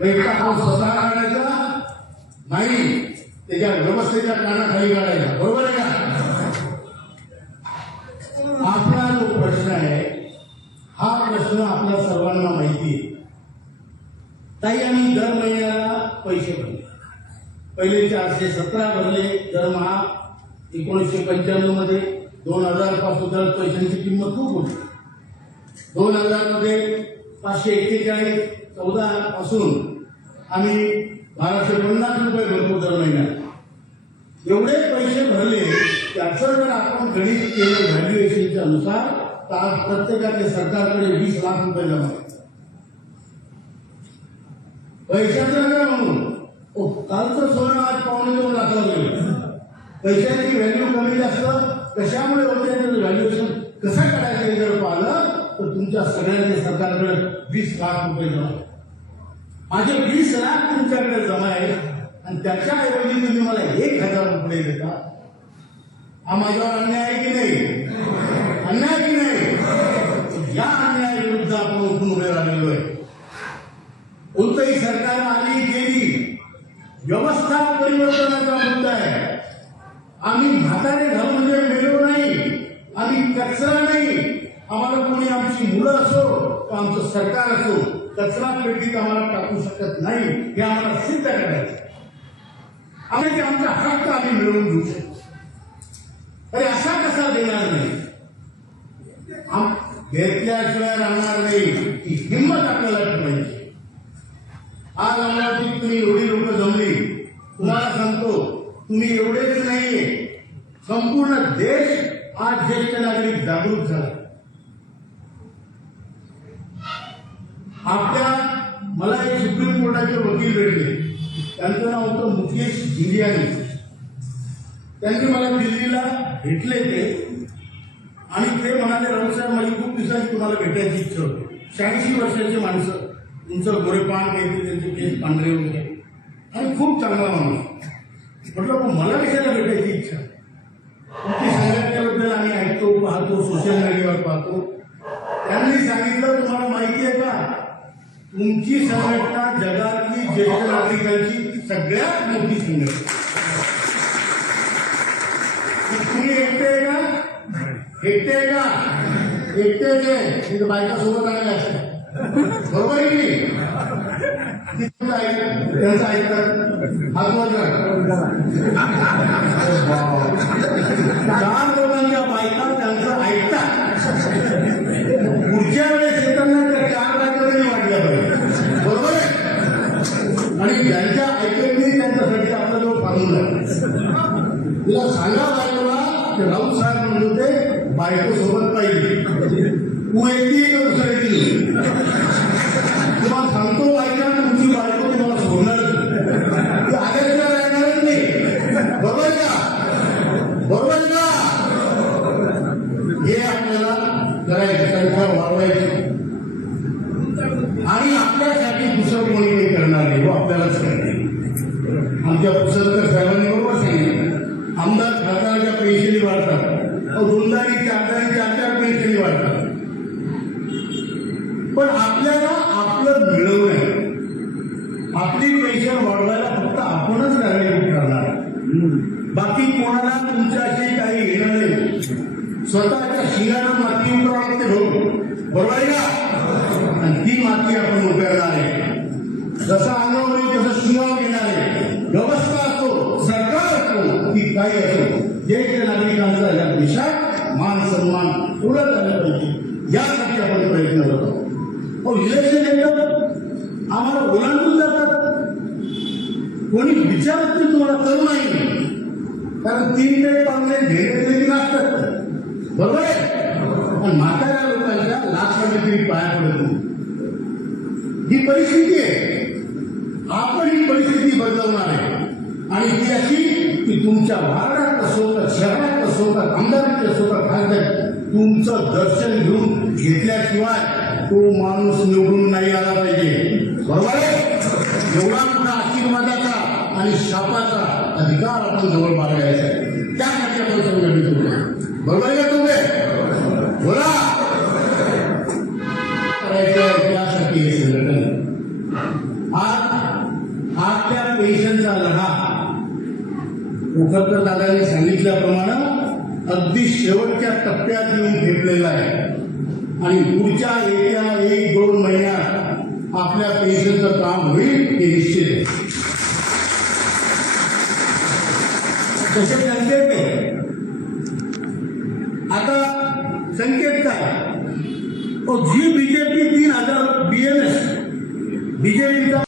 पैसा हा स्वतः काढायचा नाही, त्याच्या व्यवस्थेच्या कानाखाली काढायचा. बरोबर आहे का? आपला जो प्रश्न आहे हा प्रश्न आपल्या सर्वांना माहिती आहे. ताई आम्ही दर महिन्याला पैसे भरले. पहिले 417 भरले दरमहा 1995 मध्ये. 2000 पासून तर पैशांची किंमत खूप होती. 2000 मध्ये 541 14 पासून आम्ही 1250 रुपये भरतो दर महिन्यात. एवढे पैसे भरले त्याचं जर आपण गणित केलं व्हॅल्युएशनच्या नुसार तर आज प्रत्येकाच्या सरकारकडे 20 लाख रुपये जमा आहेत. पैशाचं काय म्हणून कालचं सोनं आज 2.25 लाखाला गेलं. पैशाची व्हॅल्यू कमी जास्त कशामुळे होते, व्हॅल्युएशन कसं करायचं हे जर पाहिलं तर तुमच्या सगळ्यांच्या सरकारकडे 20 लाख रुपये जमा आहेत. माझे 20 लाख तुमच्याकडे जमा आहेत आणि त्याच्याऐवजी तुम्ही मला 1000 रुपये देता. हा माझ्यावर अन्याय आहे की नाही? अन्याय की नाही? या अन्यायाविरुद्ध आपण उठून उभे राहिलेलो आहे. कोणतंही सरकार आली गेली, व्यवस्था परिवर्तनाचा मुद्दा आहे. आम्ही म्हातारे घालून म्हणजे मेलो नाही, आम्ही कचरा नाही. आम्हाला कोणी आमची मुलं असो किंवा आमचं सरकार असो कचरा पेटीत आम्हाला टाकू शकत नाही, हे आम्हाला सिद्ध करायचं. आम्ही आमचा हक्क आम्ही मिळवून घेऊ शकतो. अरे असा कसा देणार नाही? घेतल्याशिवाय राहणार नाही ही हिंमत आपल्याला ठेवायची. आज अमरावतीत तुम्ही एवढी लोक जमली, तुम्हाला सांगतो तुम्ही एवढेच नाहीये, संपूर्ण देश आज ज्येष्ठ नागरिक जागृत झाला. मला एक सुप्रीम कोर्टाचे वकील भेटले, त्यांचं नाव होतं मुकेश जिंजियानी. त्यांनी मला दिल्लीला भेटले ते आणि ते म्हणाले राऊत साहेब माझी खूप दिवसांची तुम्हाला भेटायची इच्छा होती. 86 वर्षाची माणसं, तुमचं गोरेपान काहीतरी, त्यांचे केस पांढरे होते आणि खूप चांगला माणूस. म्हटलं मला कशाला भेटायची इच्छा? तुमची संघटनेबद्दल आम्ही ऐकतो, पाहतो, सोशल मीडियावर पाहतो. त्यांनी सांगितलं तुम्हाला माहिती आहे का, तुमची संघटना जगातली ज्येष्ठ नागरिकांची सगळ्यात मोठी संघटना. तुम्ही एकटे आहे का? एकटे आहे का? एकटेच आहे. तिथे बायका सोबत आलेल्या असतात. बरोबर आहे की त्यांचं ऐकतात. चार लोकांच्या बायका त्यांचं ऐकतात. पुढच्या वेळेस येताना त्या 4 बायकांनी वाटल्या पाहिजे. बरोबर आहे. आणि ज्यांच्या ऐकत त्यांच्यासाठी आपला जो फॉर्म्युला तिला सांगा बायकोला राऊत साहेब म्हणत होते बायको सोबत पाहिजे. तू एकटी का दुसरं एकटी? तुम्हाला सांगतो बायका तुमची बायको तुम्हाला सोडणार ती आल्याशिवाय राहणारच नाही. बरोबर का? बरोबर का? हे आपल्याला करायचं, संख्या वाढवायची आणि आपल्यासाठी दुसरं कोणी काही करणार नाही, वो आपल्यालाच करते. आमच्या पुस्तक साहेबांनी बरोबर सांगितलं, आमदार खासदाराच्या पेन्शनी वाढतात, रुंदारीच्या आमदारांच्या 4 पेन्शनी वाढतात. पण आपल्याला आपलं मिळवणं आहे. आपली पेन्शन वाढवायला फक्त आपणच कारणीभूत राहणार, बाकी कोणाला तुमच्याशी काही घेणं नाही. स्वतःच्या शिंगानं माती उतरवते भाऊ. बरोबर आहे का? आणि ती माती आपण उतरणार आहे. जसं अंगावर तसं शिंगावर घेणार आहे. व्यवस्था असो, सरकार असो, ती काही असो, ज्येष्ठ नागरिकांचा या देशात मान सन्मान उलट झाला पाहिजे, यासाठी आपण प्रयत्न करतो. इलेक्शन येतं आम्हाला ओलांडून जातात. कोणी विचारत नाही तुम्हाला करू नाही, कारण 3 काही पांगले घेणे नसतात. बरोबर आहे. पण म्हाताऱ्या लोकांच्या लाखाने तरी पाया पडत नाही. ही परिस्थिती आहे. आपण ही परिस्थिती बदलवणार आहे आणि ती अशी की तुमच्या वार्डात असो का शहरात असो का आमदारात असो का खासदार तुमचं दर्शन घेऊन घेतल्याशिवाय तो माणूस निवडून नाही आला पाहिजे. बरोबर आहे. एवढा मोठा आशीर्वादाचा आणि शापाचा अधिकार आपण जवळ बाळगायचा आहे. त्यासाठी आपण संघटित होतो. बरोबर आहे का? तुम्ही बोला करायचं त्यासाठी हे संघटन. आज मुखर्जी दादांनी सांगितल्याप्रमाणे अगदी शेवटच्या टप्प्यात येऊन ठेपलेला आहे आणि पुढच्या येत्या 1-2 महिन्यात आपल्या पेन्शनचं काम होईल हे निश्चित आहे. तसे संकेत आहे. आता संकेत काय जी बीजेपी 3000 BNS बीजेपीचा